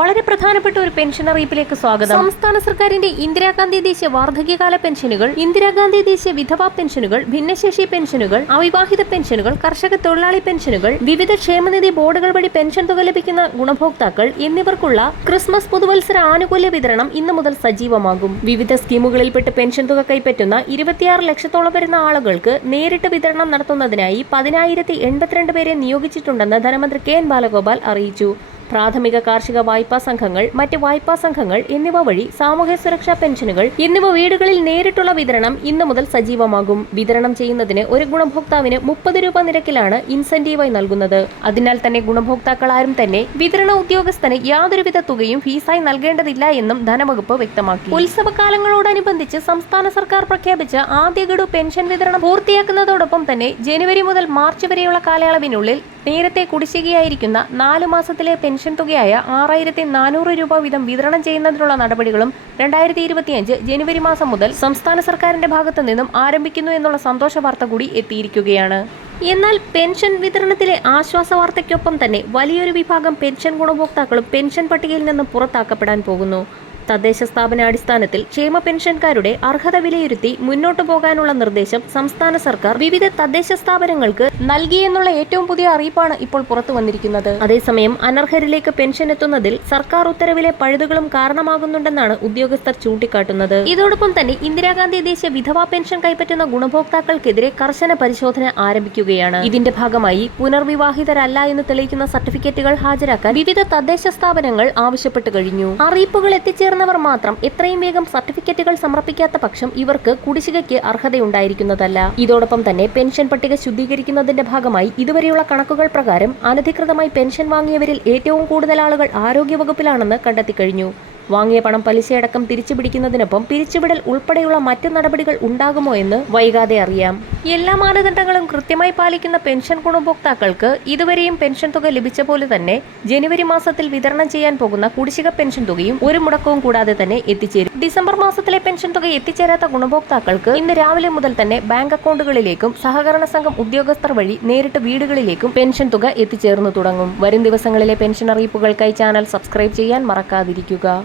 വളരെ പ്രധാനപ്പെട്ട ഒരു പെൻഷൻ അറിയിപ്പിലേക്ക് സ്വാഗതം. സംസ്ഥാന സർക്കാരിന്റെ ഇന്ദിരാഗാന്ധി ദേശീയ വാർദ്ധക്യകാല പെൻഷനുകൾ, ഇന്ദിരാഗാന്ധി ദേശീയ വിധവാ പെൻഷനുകൾ, ഭിന്നശേഷി പെൻഷനുകൾ, അവിവാഹിത പെൻഷനുകൾ, കർഷക തൊഴിലാളി പെൻഷനുകൾ, വിവിധ ക്ഷേമനിധി ബോർഡുകൾ വഴി പെൻഷൻ തുക ലഭിക്കുന്ന ഗുണഭോക്താക്കൾ എന്നിവർക്കുള്ള ക്രിസ്മസ് പുതുവത്സര ആനുകൂല്യ വിതരണം ഇന്നു മുതൽ സജീവമാകും. വിവിധ സ്കീമുകളിൽപ്പെട്ട് പെൻഷൻ തുക കൈപ്പറ്റുന്ന 26 ലക്ഷത്തോളം വരുന്ന ആളുകൾക്ക് നേരിട്ട് വിതരണം നടത്തുന്നതിനായി 10,082 പേരെ നിയോഗിച്ചിട്ടുണ്ടെന്ന് ധനമന്ത്രി കെ എൻ ബാലഗോപാൽ അറിയിച്ചു. പ്രാഥമിക കാർഷിക വായ്പാ സംഘങ്ങൾ, മറ്റ് വായ്പാ സംഘങ്ങൾ എന്നിവ വഴി സാമൂഹ്യ സുരക്ഷാ പെൻഷനുകൾ എന്നിവ വീടുകളിൽ നേരിട്ടുള്ള വിതരണം ഇന്നു മുതൽ സജീവമാകും. വിതരണം ചെയ്യുന്നതിന് ഒരു ഗുണഭോക്താവിന് 30 രൂപ നിരക്കിലാണ് ഇൻസെന്റീവായി നൽകുന്നത്. അതിനാൽ തന്നെ ഗുണഭോക്താക്കൾ ആരും തന്നെ വിതരണ ഉദ്യോഗസ്ഥന് യാതൊരുവിധ തുകയും ഫീസായി നൽകേണ്ടതില്ല എന്നും ധനവകുപ്പ് വ്യക്തമാക്കി. ഉത്സവകാലങ്ങളോടനുബന്ധിച്ച് സംസ്ഥാന സർക്കാർ പ്രഖ്യാപിച്ച ആദ്യ ഗഡു പെൻഷൻ വിതരണം പൂർത്തിയാക്കുന്നതോടൊപ്പം തന്നെ ജനുവരി മുതൽ മാർച്ച് വരെയുള്ള കാലയളവിനുള്ളിൽ നേരത്തെ കുടിശ്ശികയായിരിക്കുന്ന 4 മാസത്തിലെ പെൻഷൻ തുകയായ 6,400 രൂപ വീതം വിതരണം ചെയ്യുന്നതിനുള്ള നടപടികളും 2025 ജനുവരി മാസം മുതൽ സംസ്ഥാന സർക്കാരിന്റെ ഭാഗത്തു നിന്നും ആരംഭിക്കുന്നു എന്നുള്ള സന്തോഷ വാർത്ത കൂടി എത്തിയിരിക്കുകയാണ്. എന്നാൽ പെൻഷൻ വിതരണത്തിലെ ആശ്വാസ വാർത്തയ്ക്കൊപ്പം തന്നെ വലിയൊരു വിഭാഗം പെൻഷൻ ഗുണഭോക്താക്കളും പെൻഷൻ പട്ടികയിൽ നിന്നും പുറത്താക്കപ്പെടാൻ പോകുന്നു. തദ്ദേശ സ്ഥാപനാടിസ്ഥാനത്തിൽ ക്ഷേമ പെൻഷൻകാരുടെ അർഹത വിലയിരുത്തി മുന്നോട്ടു പോകാനുള്ള നിർദ്ദേശം സംസ്ഥാന സർക്കാർ വിവിധ തദ്ദേശ സ്ഥാപനങ്ങൾക്ക് നൽകിയെന്നുള്ള ഏറ്റവും പുതിയ അറിയിപ്പാണ് ഇപ്പോൾ പുറത്തു വന്നിരിക്കുന്നത്. അതേസമയം അനർഹരിലേക്ക് പെൻഷൻ എത്തുന്നതിൽ സർക്കാർ ഉത്തരവിലെ പഴുതുകളും കാരണമാകുന്നുണ്ടെന്നാണ് ഉദ്യോഗസ്ഥർ ചൂണ്ടിക്കാട്ടുന്നത്. ഇതോടൊപ്പം തന്നെ ഇന്ദിരാഗാന്ധി ദേശീയ വിധവാ പെൻഷൻ കൈപ്പറ്റുന്ന ഗുണഭോക്താക്കൾക്കെതിരെ കർശന പരിശോധന ആരംഭിക്കുകയാണ്. ഇതിന്റെ ഭാഗമായി പുനർവിവാഹിതരല്ല എന്ന് തെളിയിക്കുന്ന സർട്ടിഫിക്കറ്റുകൾ ഹാജരാക്കാൻ വിവിധ തദ്ദേശ സ്ഥാപനങ്ങൾ ആവശ്യപ്പെട്ടു കഴിഞ്ഞു. അറിയിപ്പുകൾ എത്തിച്ചേർന്ന മാത്രം എത്രയും വേഗം സർട്ടിഫിക്കറ്റുകൾ സമർപ്പിക്കാത്ത പക്ഷം ഇവർക്ക് കുടിശ്ശികയ്ക്ക് അർഹതയുണ്ടായിരിക്കുന്നതല്ല. ഇതോടൊപ്പം തന്നെ പെൻഷൻ പട്ടിക ശുദ്ധീകരിക്കുന്നതിന്റെ ഭാഗമായി ഇതുവരെയുള്ള കണക്കുകൾ പ്രകാരം അനധികൃതമായി പെൻഷൻ വാങ്ങിയവരിൽ ഏറ്റവും കൂടുതൽ ആളുകൾ ആരോഗ്യവകുപ്പിലാണെന്ന് കണ്ടെത്തിക്കഴിഞ്ഞു. വാങ്ങിയ പണം പലിശയടക്കം തിരിച്ചുപിടിക്കുന്നതിനൊപ്പം പിരിച്ചുവിടൽ ഉൾപ്പെടെയുള്ള മറ്റ് നടപടികൾ ഉണ്ടാകുമോ എന്ന് വൈകാതെ അറിയാം. എല്ലാ മാനദണ്ഡങ്ങളും കൃത്യമായി പാലിക്കുന്ന പെൻഷൻ ഗുണഭോക്താക്കൾക്ക് ഇതുവരെയും പെൻഷൻ തുക ലഭിച്ച പോലെ തന്നെ ജനുവരി മാസത്തിൽ വിതരണം ചെയ്യാൻ പോകുന്ന കുടിശ്ശിക പെൻഷൻ തുകയും ഒരു മുടക്കവും കൂടാതെ തന്നെ എത്തിച്ചേരും. ഡിസംബർ മാസത്തിലെ പെൻഷൻ തുക എത്തിച്ചേരാത്ത ഗുണഭോക്താക്കൾക്ക് ഇന്ന് രാവിലെ മുതൽ തന്നെ ബാങ്ക് അക്കൗണ്ടുകളിലേക്കും സഹകരണ സംഘം ഉദ്യോഗസ്ഥർ വഴി നേരിട്ട് വീടുകളിലേക്കും പെൻഷൻ തുക എത്തിച്ചേർന്നു തുടങ്ങും. വരും ദിവസങ്ങളിലെ പെൻഷൻ അറിയിപ്പുകൾക്കായി ചാനൽ സബ്സ്ക്രൈബ് ചെയ്യാൻ മറക്കാതിരിക്കുക.